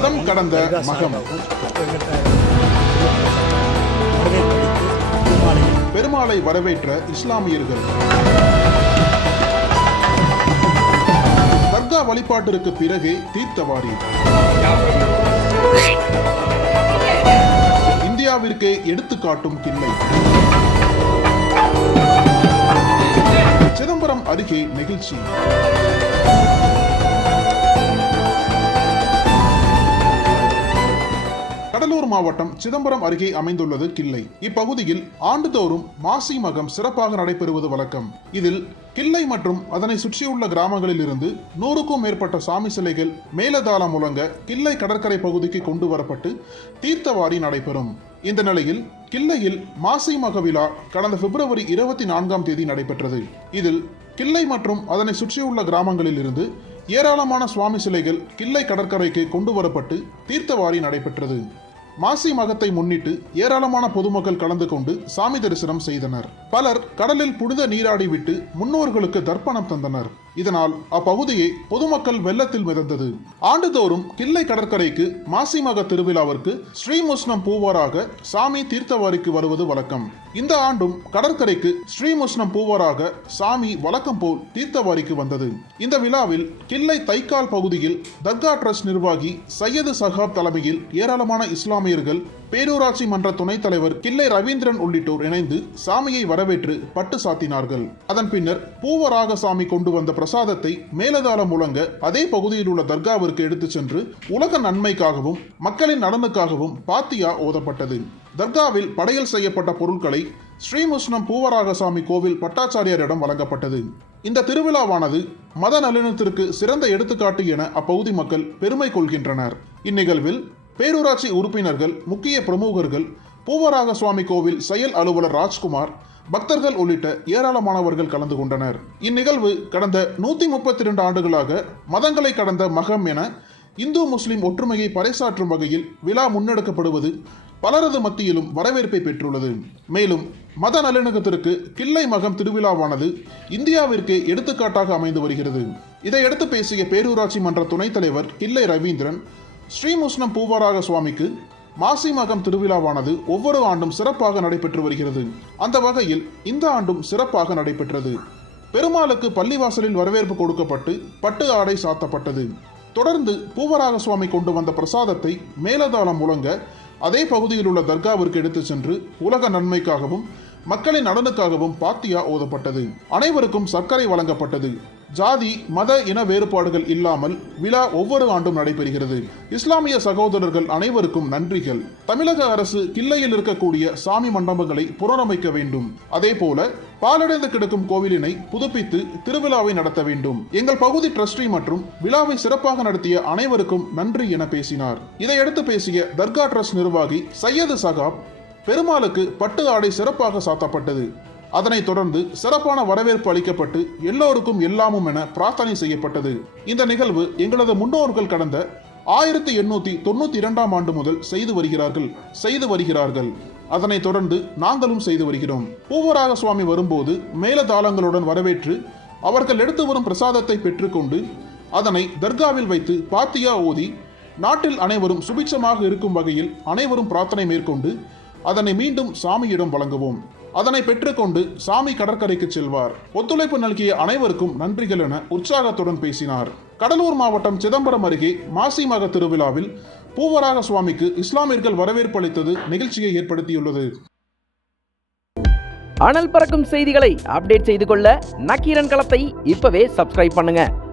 மதம் கடந்த மகம். பெருமாளை வரவேற்ற இஸ்லாமியர்கள். தர்கா வழிபாட்டிற்கு பிறகே தீர்த்தவாரி. இந்தியாவிற்கே எடுத்துக்காட்டும் திண்மை சிதம்பரம் அருகே நெகிழ்ச்சி. மாவட்டம் சிதம்பரம் அருகே அமைந்துள்ளது கிள்ளை. இப்பகுதியில் ஆண்டுதோறும் மாசி மகம் சிறப்பாக நடைபெறுவது வழக்கம். இதில் கிள்ளை மற்றும் அதனை சுற்றியுள்ள கிராமங்களில் இருந்து நூறுக்கும் மேற்பட்ட சாமி சிலைகள் மேலதாளம் முழங்க கிள்ளை கடற்கரை பகுதிக்கு கொண்டு வரப்பட்டு தீர்த்தவாரி நடைபெறும். இந்த நிலையில் கிள்ளையில் மாசி மக விழா கடந்த பிப்ரவரி இருபத்தி நான்காம் தேதி நடைபெற்றது. இதில் கிள்ளை மற்றும் அதனை சுற்றியுள்ள கிராமங்களில் இருந்து ஏராளமான சுவாமி சிலைகள் கிள்ளை கடற்கரைக்கு கொண்டு வரப்பட்டு தீர்த்தவாரி நடைபெற்றது. மாசி மகத்தை முன்னிட்டு ஏராளமான பொதுமக்கள் கலந்து கொண்டு சாமி தரிசனம் செய்தனர். பலர் கடலில் புனித நீராடி விட்டு முன்னோர்களுக்கு தர்ப்பணம் தந்தனர். இதனால் அப்பகுதியை பொதுமக்கள் வெள்ளத்தில் மிதந்தது. ஆண்டுதோறும் கிள்ளை கடற்கரைக்கு மாசி மக திருவிழாவிற்கு ஸ்ரீமுஷ்ணம் பூவாராக சாமி தீர்த்தவாரிக்கு வருவது வழக்கம். இந்த ஆண்டும் கடற்கரைக்கு ஸ்ரீமுஷ்ணம் பூவாராக சாமி வழக்கம் போல் தீர்த்தவாரிக்கு வந்தது. இந்த விழாவில் கிள்ளை தைக்கால் பகுதியில் தர்கா ட்ரஸ்ட் நிர்வாகி சையது சஹாப் தலைமையில் ஏராளமான இஸ்லாமியர்கள் பேரூராட்சி மன்ற துணைத் தலைவர் கிள்ளை ரவீந்திரன் உள்ளிட்டோர் இணைந்து சாமியை வரவேற்று பட்டு சாத்தினார்கள். அதன் பின்னர் பூவராக சாமி கொண்டு வந்த பிரசாதத்தை மேலதாளம் முழங்க அதே பகுதியில் உள்ள தர்காவிற்கு எடுத்துச் சென்று உலக நன்மைக்காகவும் மக்களின் நலனுக்காகவும் பாத்தியா ஓதப்பட்டது. தர்காவில் படையல் செய்யப்பட்ட பொருட்களை ஸ்ரீமுஷ்ணம் பூவராகசாமி கோவில் பட்டாச்சாரியாரிடம் வழங்கப்பட்டது. இந்த திருவிழாவானது மத நல்லிணத்திற்கு சிறந்த எடுத்துக்காட்டு என அப்பகுதி மக்கள் பெருமை கொள்கின்றனர். இந்நிகழ்வில் பேரூராட்சி உறுப்பினர்கள் முக்கிய பிரமுகர்கள் பூவராக சுவாமி கோவில் செயல் அலுவலர் ராஜ்குமார் பக்தர்கள் உள்ளிட்ட ஏராளமானவர்கள் கலந்து கொண்டனர். இந்நிகழ்வு கடந்த நூத்தி முப்பத்தி இரண்டு ஆண்டுகளாக மதங்களை கடந்த மகம் என இந்து முஸ்லிம் ஒற்றுமையை பறைசாற்றும் வகையில் விழா முன்னெடுக்கப்படுவது பலரது மத்தியிலும் வரவேற்பை பெற்றுள்ளது. மேலும் மத நல்லிணக்கத்திற்கு கிள்ளை மகம் திருவிழாவானது இந்தியாவிற்கு எடுத்துக்காட்டாக அமைந்து வருகிறது. இதையடுத்து பேசிய பேரூராட்சி மன்ற துணைத் தலைவர் கிள்ளை ரவீந்திரன் ஸ்ரீமுஷ்ணம் பூவராக சுவாமிக்கு மாசி மகம் திருவிழாவானது ஒவ்வொரு ஆண்டும் சிறப்பாக நடைபெற்று வருகிறது. அந்த வகையில் இந்த ஆண்டும் சிறப்பாக நடைபெற்றது. பெருமாளுக்கு பள்ளிவாசலில் வரவேற்பு கொடுக்கப்பட்டு பட்டு ஆடை சாத்தப்பட்டது. தொடர்ந்து பூவராக சுவாமி கொண்டு வந்த பிரசாதத்தை மேலதாளம் முழங்க அதே பகுதியில் உள்ள தர்காவிற்கு எடுத்துச் சென்று உலக நன்மைக்காகவும் மக்களின் நலனுக்காகவும் பாத்தியா ஓதப்பட்டது. அனைவருக்கும் சர்க்கரை வழங்கப்பட்டது. ஜாதி மத இன வேறுபாடுகள் இல்லாமல் விழா ஒவ்வொரு ஆண்டும் நடைபெறுகிறது. இஸ்லாமிய சகோதரர்கள் அனைவருக்கும் நன்றிகள். தமிழக அரசு கிள்ளையில் இருக்கக்கூடிய சாமி மண்டபங்களை புனரமைக்க வேண்டும். அதே போல பாலடைந்து கிடக்கும் கோவிலினை புதுப்பித்து திருவிழாவை நடத்த வேண்டும். எங்கள் பகுதி ட்ரஸ்டி மற்றும் விழாவை சிறப்பாக நடத்திய அனைவருக்கும் நன்றி என பேசினார். இதையடுத்து பேசிய தர்கா ட்ரஸ்ட் நிர்வாகி சையது சகாப் பெருமாளுக்கு பட்டு ஆடை சிறப்பாக சாத்தப்பட்டது. அதனைத் தொடர்ந்து சிறப்பான வரவேற்பு அளிக்கப்பட்டு எல்லோருக்கும் எல்லாமும் என பிரார்த்தனை செய்யப்பட்டது. இந்த நிகழ்வு எங்களது முன்னோர்கள் கடந்த ஆயிரத்தி எண்ணூத்தி தொண்ணூத்தி இரண்டாம் ஆண்டு முதல் செய்து வருகிறார்கள் செய்து வருகிறார்கள். அதனைத் தொடர்ந்து நாங்களும் செய்து வருகிறோம். பூவராக சுவாமி வரும்போது மேலதாளங்களுடன் வரவேற்று அவர்கள் எடுத்து வரும் பிரசாதத்தை பெற்றுக்கொண்டு அதனை தர்காவில் வைத்து பாத்தியா ஓதி நாட்டில் அனைவரும் சுபிட்சமாக இருக்கும் வகையில் அனைவரும் பிரார்த்தனை மேற்கொண்டு அதனை மீண்டும் சாமியிடம் வழங்குவோம். அதனை பெற்றுக்கொண்டு சாமி கடற்கரைக்கு செல்வார். ஒத்துழைப்பு நல்கிய அனைவருக்கும் நன்றிகள் என உற்சாகத்துடன் பேசினார். கடலூர் மாவட்டம் சிதம்பரம் அருகே மாசி மக திருவிழாவில் பூவராக சுவாமிக்கு இஸ்லாமியர்கள் வரவேற்பு அளித்தது நிகழ்ச்சியை ஏற்படுத்தியுள்ளது. அனல் பறக்கும் செய்திகளை அப்டேட் செய்து கொள்ள நக்கீரன் களத்தை இப்பவே சப்ஸ்கிரைப் பண்ணுங்க.